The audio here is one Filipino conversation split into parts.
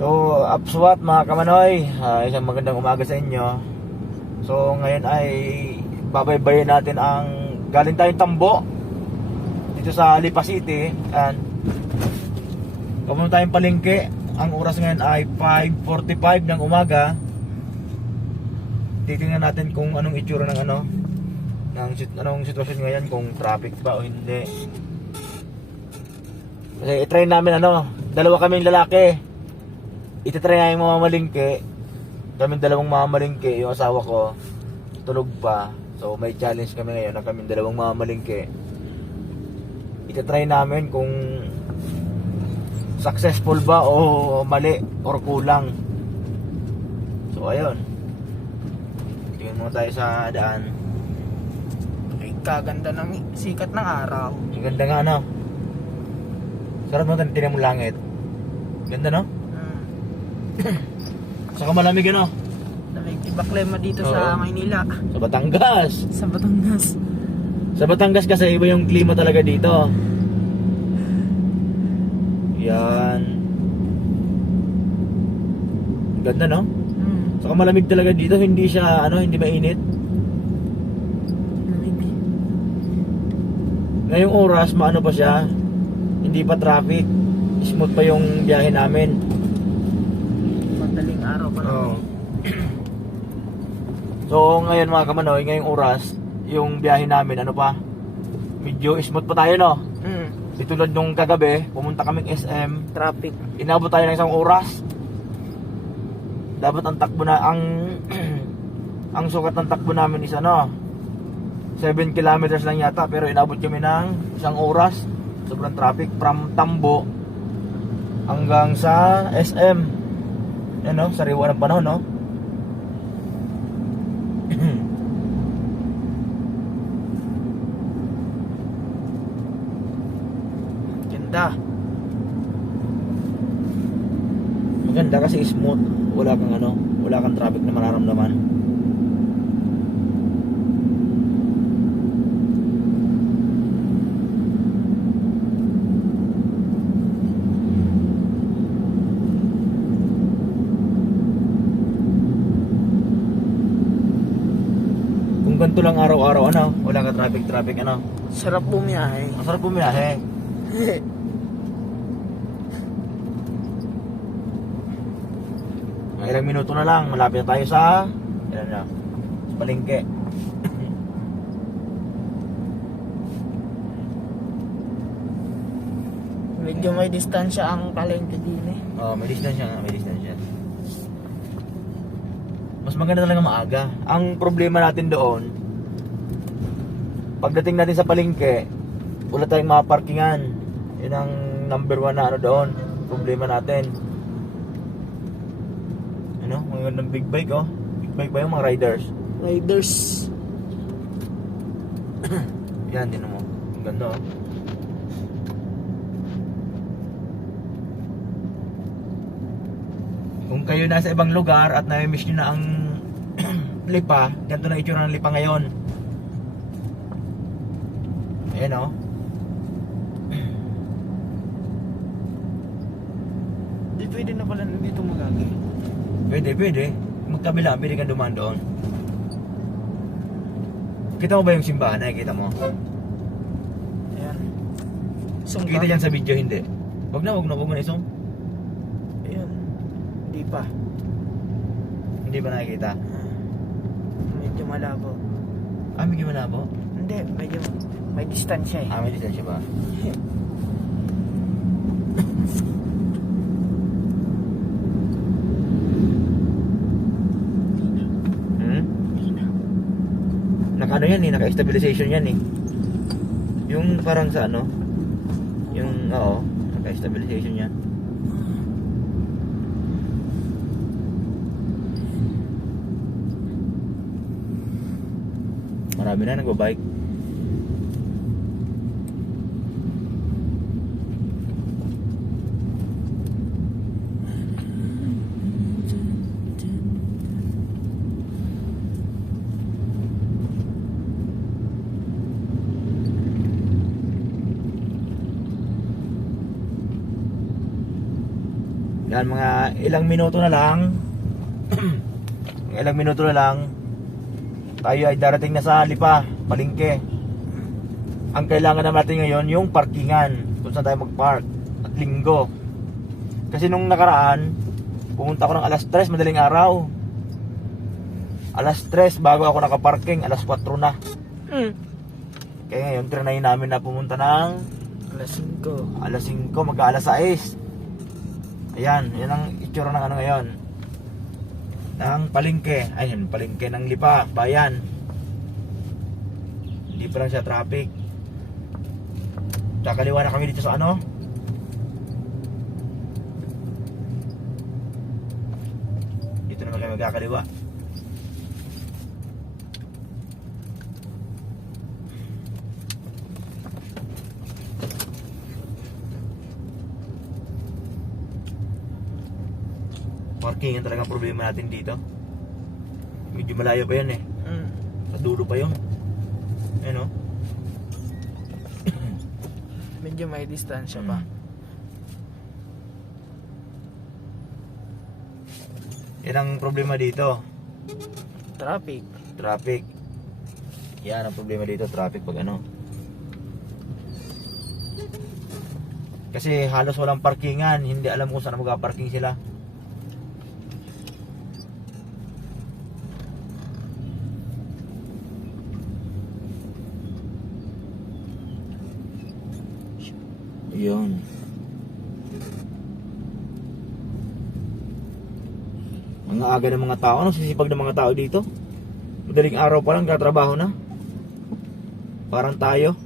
So, upswat mga kamanoy, isang magandang umaga sa inyo. So, ngayon ay babaybayin natin ang galing tayong Tambo dito sa Lipa City. And kamunta tayong palengke. Ang oras ngayon ay 5:45 ng umaga. Titingnan natin kung anong itsura ng anong sitwasyon ngayon, kung traffic ba o hindi. Kasi i-try namin dalawa kaming lalaki. Itatry namin mamamalingke. Kaming dalawang mamamalingke. Yung asawa ko tulog pa. So may challenge kami ngayon na kaming dalawang mamamalingke. Itatry namin kung successful ba o mali or kulang. So ayun, tingin muna tayo sa daan. Ay, kaganda ng sikat ng araw. Ang ganda nga sarap mo tingnan mo langit. Ganda Saka malamig Lamig iba klima dito sa Maynila. Sa Batangas. Sa Batangas. Sa Batangas kasi iba yung klima talaga dito. Yan. Ganda Saka malamig talaga dito, hindi siya hindi mainit. Lamig. Ngayong oras maano pa siya. Hindi pa traffic. Smooth pa yung biyahe namin. Madaling araw pa Oo. So ngayon mga kamanoy, ngayong oras yung biyahe namin medyo smooth pa tayo Itulad nung kagabi, pumunta kaming SM, Traffic. inabot tayo ng 1 oras. Dapat ang takbo na ang sukat ng takbo namin is 7 kilometers lang yata, pero inabot kami ng 1 oras. Sobrang traffic from Tambo hanggang sa SM. Sariwa ng panahon Ganda. Maganda kasi smooth, wala kang traffic na mararamdaman. Kung ganito lang araw-araw wala ka traffic Sarap bumiyahe. masarap bumiyahe. Ilang minuto na lang, malapit na tayo sa palengke. Medyo may distansya ang palengke din May distansya. Mas maganda talaga maaga. Ang problema natin doon, pagdating natin sa palengke, wala tayong mga parkingan. Yun ang number 1 na doon, problema natin. Magandang big bike Big bike ba yung mga riders? Riders. Yan, din mo. Ang ganda Kung kayo nasa ibang lugar at na-miss nyo na ang Lipa, ganito na itsura ng Lipa ngayon. Ayan Di pwede na pala dito magagi. Pwede. Magkabila, pwede kang dumaan doon. Kita mo ba yung simbahan? Nakikita mo? Ayan. Kita dyan sa video, hindi. Wag mo na isong. Ayan. Hindi pa. Hindi ba nakikita? Medyo malabo. Medyo malabo? Hindi, medyo may distansya May distansya ba? Naka-stabilization yan Yung parang sa yung naka-stabilization yan. Marami na nagba-bike. Yan, mga ilang minuto na lang. Mga ilang minuto na lang. Tayo ay darating na sa Lipa, palengke. Ang kailangan natin ngayon yung parkingan kung saan tayo mag-park at linggo. Kasi nung nakaraan, pumunta ako ng alas 3 madaling araw. Alas 3 bago ako nakaparking, alas 4 na. Kaya ngayon, trinay namin na pumunta ng Alas 5. alas 5, mag-alas 6. Ayan, yan ang itsura ng ano ngayon. Ng palengke. Ayun, palengke ng Lipa, bayan. Hindi pa lang siya traffic. Kakaliwa na kami dito sa ano. Dito naman kami magkakaliwa. Parking yan talaga ang problema natin dito. Medyo malayo pa yan eh. Sa dulo pa yun. Ayan o. Medyo may distansya pa. Yan ang problema dito. Traffic. Traffic. Yan ang problema dito, traffic pag ano. Kasi halos walang parkingan, hindi alam kung saan magpa-parking sila. Yun. Mga aga ng mga tao, ano sisipag ng mga tao dito? Madaling araw pa lang katrabaho na. Parang tayo.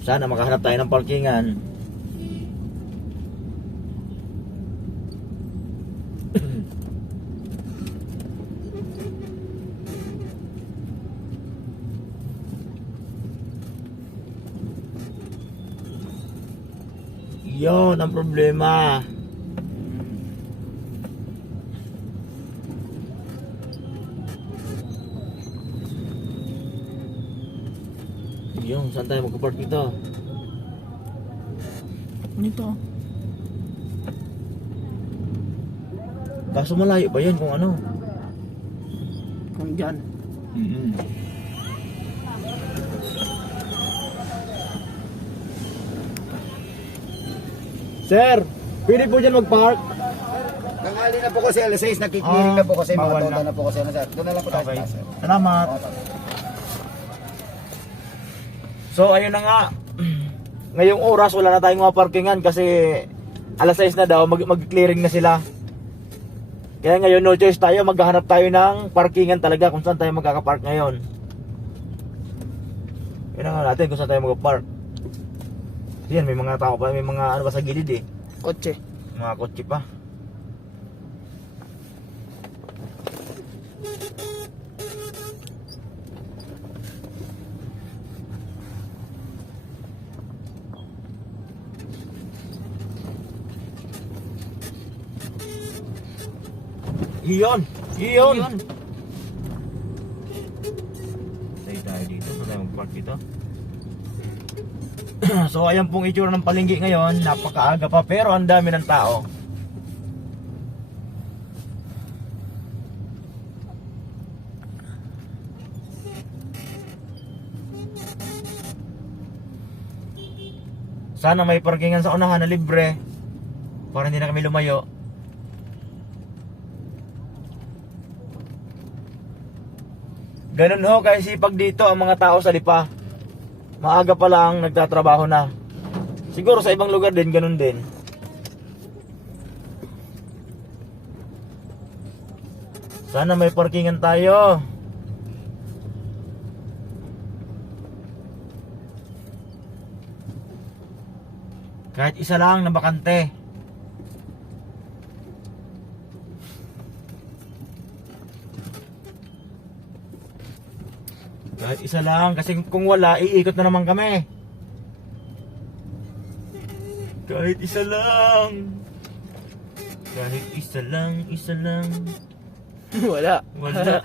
Sana makahanap tayo ng parkingan. Yon ang problema. Yung saan tayo magpa-park dito? Nito. Kaso malayo pa yan kung ano. Kung dyan. Sir, pwede po dyan mag-park? Tanghali na po kasi alas 6, nakiklearing na po kasi mga bawal tota na. na po kasi ano sir. Doon na lang po tayo Okay. sa taas, sir. Salamat. So ayun na nga. Ngayong oras wala na tayong mga parkingan kasi alas 6 na daw, mag-clearing na sila. Kaya ngayon no choice tayo, maghahanap tayo ng parkingan talaga kung saan tayo magkakapark ngayon. Yun na nga natin kung saan tayo magkapark. Yan, may mga tao pa, may mga ano pa sa gilid eh. Kotse. Mga kotse pa. Iyon! Iyon! Tayo dito, saan tayo mag-park dito? So ayan pong itsura ng palengke ngayon, napakaaga pa pero ang dami ng tao. Sana may parkingan sa unahan na libre para hindi na kami lumayo. Ganun ho kasi pag dito ang mga tao sa Lipa. Maaga pa lang nagtatrabaho na. Siguro sa ibang lugar din ganun din. Sana may parkingan tayo. Kahit isa lang na bakante. Kahit isa lang, kasi kung wala, iikot na naman kami. Kahit isa lang. Kahit isa lang, isa lang. Wala. Wala.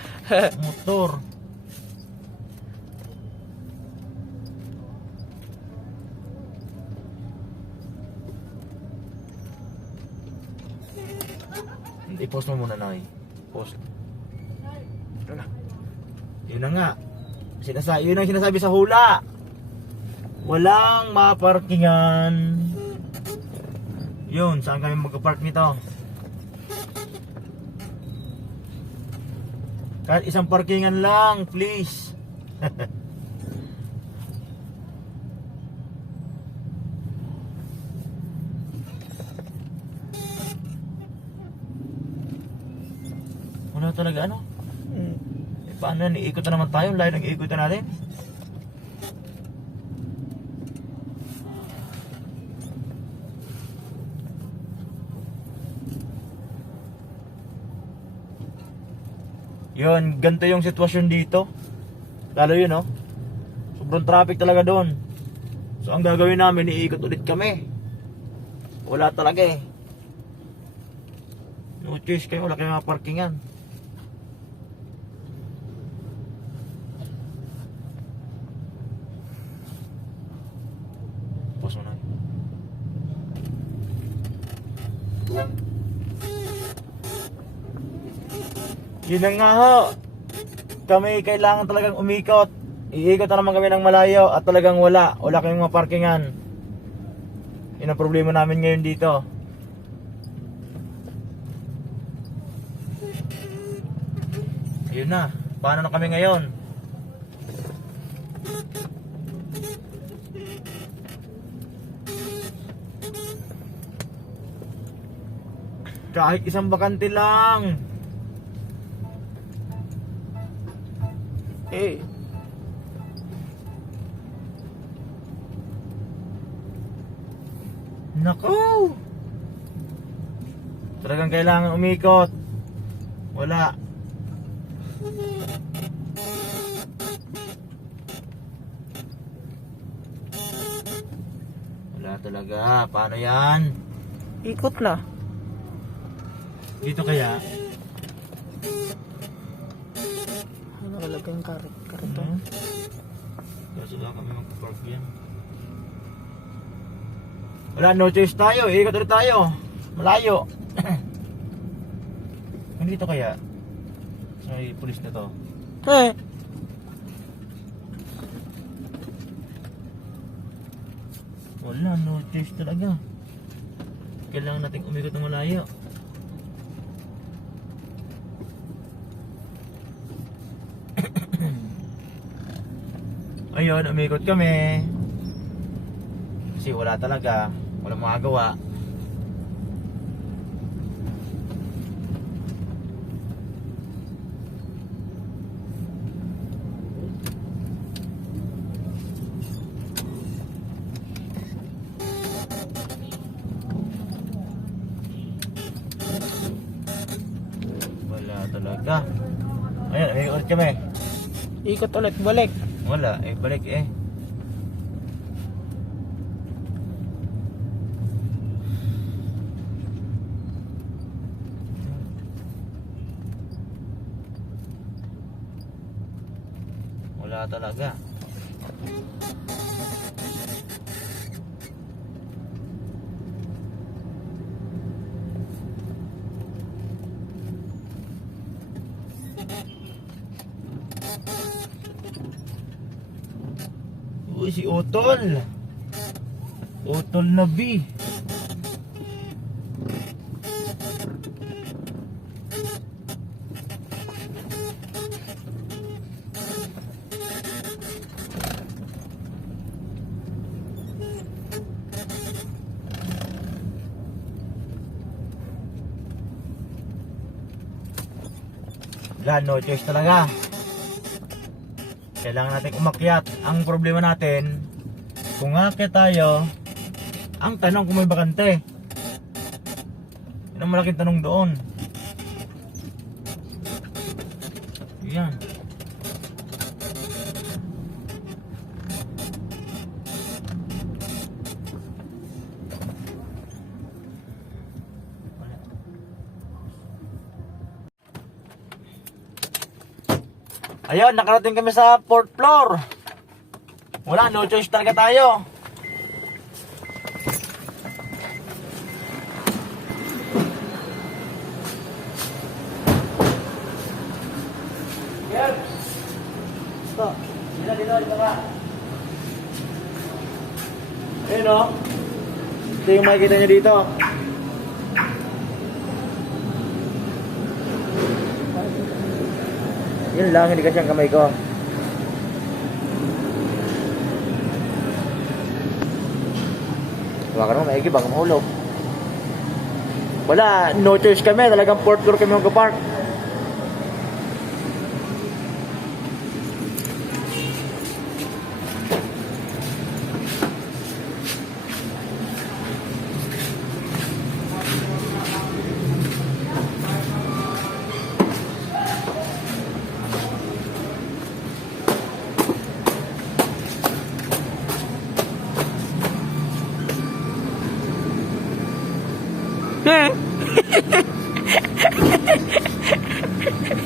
Motor. I-post mo muna, Nay. Post. Ito na. Yun na nga. Yun ang sinasabi sa hula. Walang maparkingan. Yun, saan kami magpa-park nito? Kahit isang parkingan lang, please. Wala talaga ano? Paano yan? Iikot na naman tayo. Layo ng iikot na natin. Yun, ganito yung sitwasyon dito. Lalo yun, oh. Sobrang traffic talaga doon. So, ang gagawin namin, iikot ulit kami. Wala talaga eh. No choice kayo, wala kayong mga parkingan. Pause mo na. Yun na nga ho. Kami kailangan talagang umikot. Iikot na naman kami ng malayo at talagang wala. Wala kayong mga parkingan. Yun ang problema namin ngayon dito. Ayun na. Paano na kami ngayon? Kahit isang bakante lang. Eh, Nako! Talagang kailangan umikot. Wala. Wala talaga. Paano yan? ikot na. Dito kaya? Ay, nakalagay yung karito. Kasi lang kami magpa-park yan. Wala, no choice tayo. Ikot ulit tayo. Malayo. Dito kaya? Sa may pulis na to. Eh, Wala, no choice talaga. Kailangan nating umikot ng malayo. Ayun, umikot kami. Kasi wala talaga. Walang magagawa. Wala talaga. Ayun, umikot kami. ikot ulit, balik. Wala, balik eh. Wala talaga. Uy, si Otol. Otol na B. Wala, no choice talaga. Kailangan natin umakyat. Ang problema natin, kung aakyat tayo, ang tanong kung may bakante. Yan ang malaking tanong doon. Yan. Ayun, nakarating kami sa 4th floor. Wala, no choice talaga tayo. Yan. Ito. Dito ka. Ayun o. Ito yung makikita nyo dito. Yun lang, hindi kasi ang kamay ko. Huwag ka naman maigi, baka mahulog. Wala, no choice kami. Talagang 4th floor kami magka-park.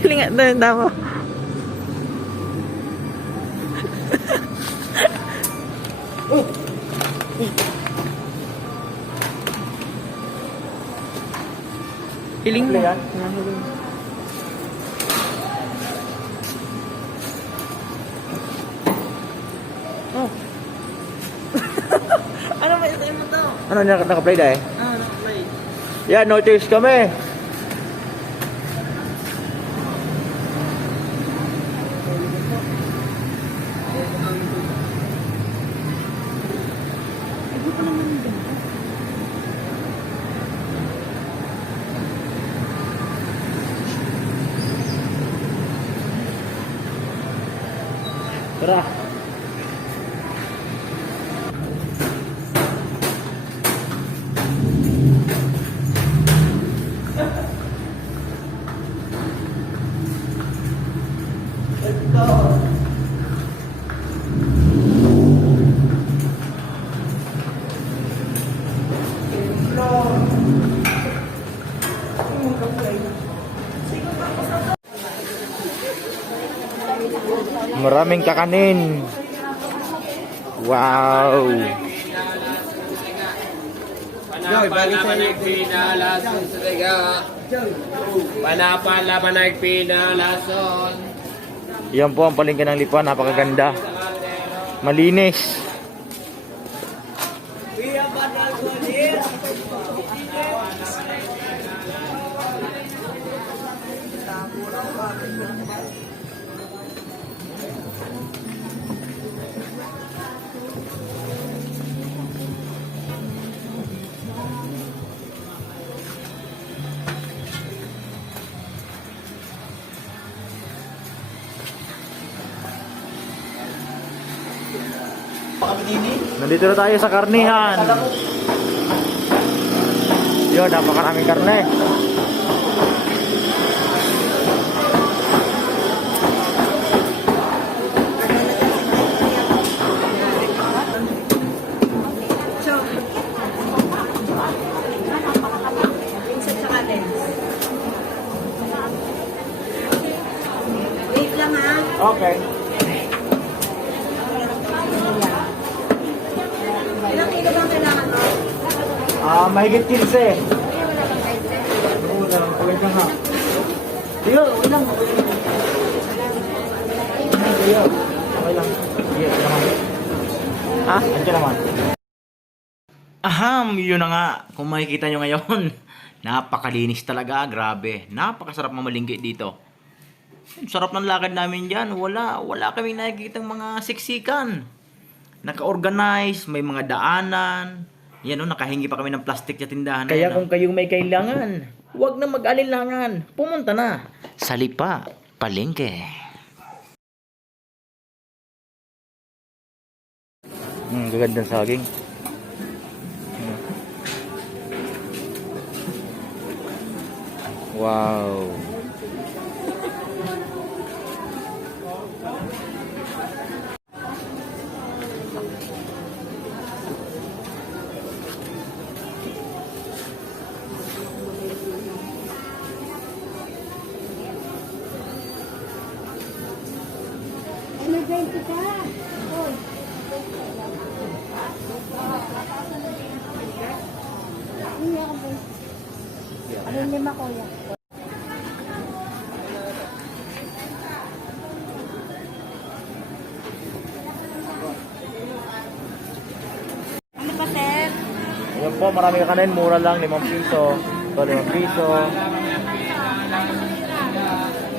Lingat doon tama. Hiling mo. Yan. Oh. Ano ba ito mo to? Ano, naka-play na eh? Ah, naka-play. Yan, no choice kami. Tara. Maraming kakanin. Wow. Panapalaman ay pinalason sa daga. Panapalaman ay pinalason. Yan po ang palengke ng Lipa, napakaganda. Malinis. Nandito na tayo sa karnihan. Yun, napakaraming karne. Wait lang ha. Okay. Ilang kilo bang kailangan mo? Mahigit 15. Wala bang kaise? Oo, dalang pagay ka ha. Tiyo, okay lang. Tiyo, okay lang. Tiyo, naman. Ha? Andiyan naman. Aham, yun na nga. Kung makikita nyo ngayon, napakalinis talaga, grabe. Napakasarap mamalingki dito. Sarap ng lakad namin dyan. Wala kaming nakikita mga siksikan. Naka-organize, may mga daanan. Yan o, nakahingi pa kami ng plastic sa tindahan. Kaya kung kayong may kailangan, huwag na mag-alinlangan. Pumunta na sa Lipa Palengke. Gagandang saging. Wow. 20 ka. Uy. Hindi ako ba? Ano yung 5 kuya? Ano pa, sir? Ayan po, marami kakanin, mura lang, 5 piso. Ito, 5 piso.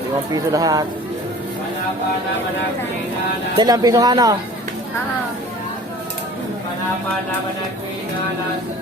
5 piso lahat. Ilang piso ka, ano? Oo. Panapanaman ng pinalason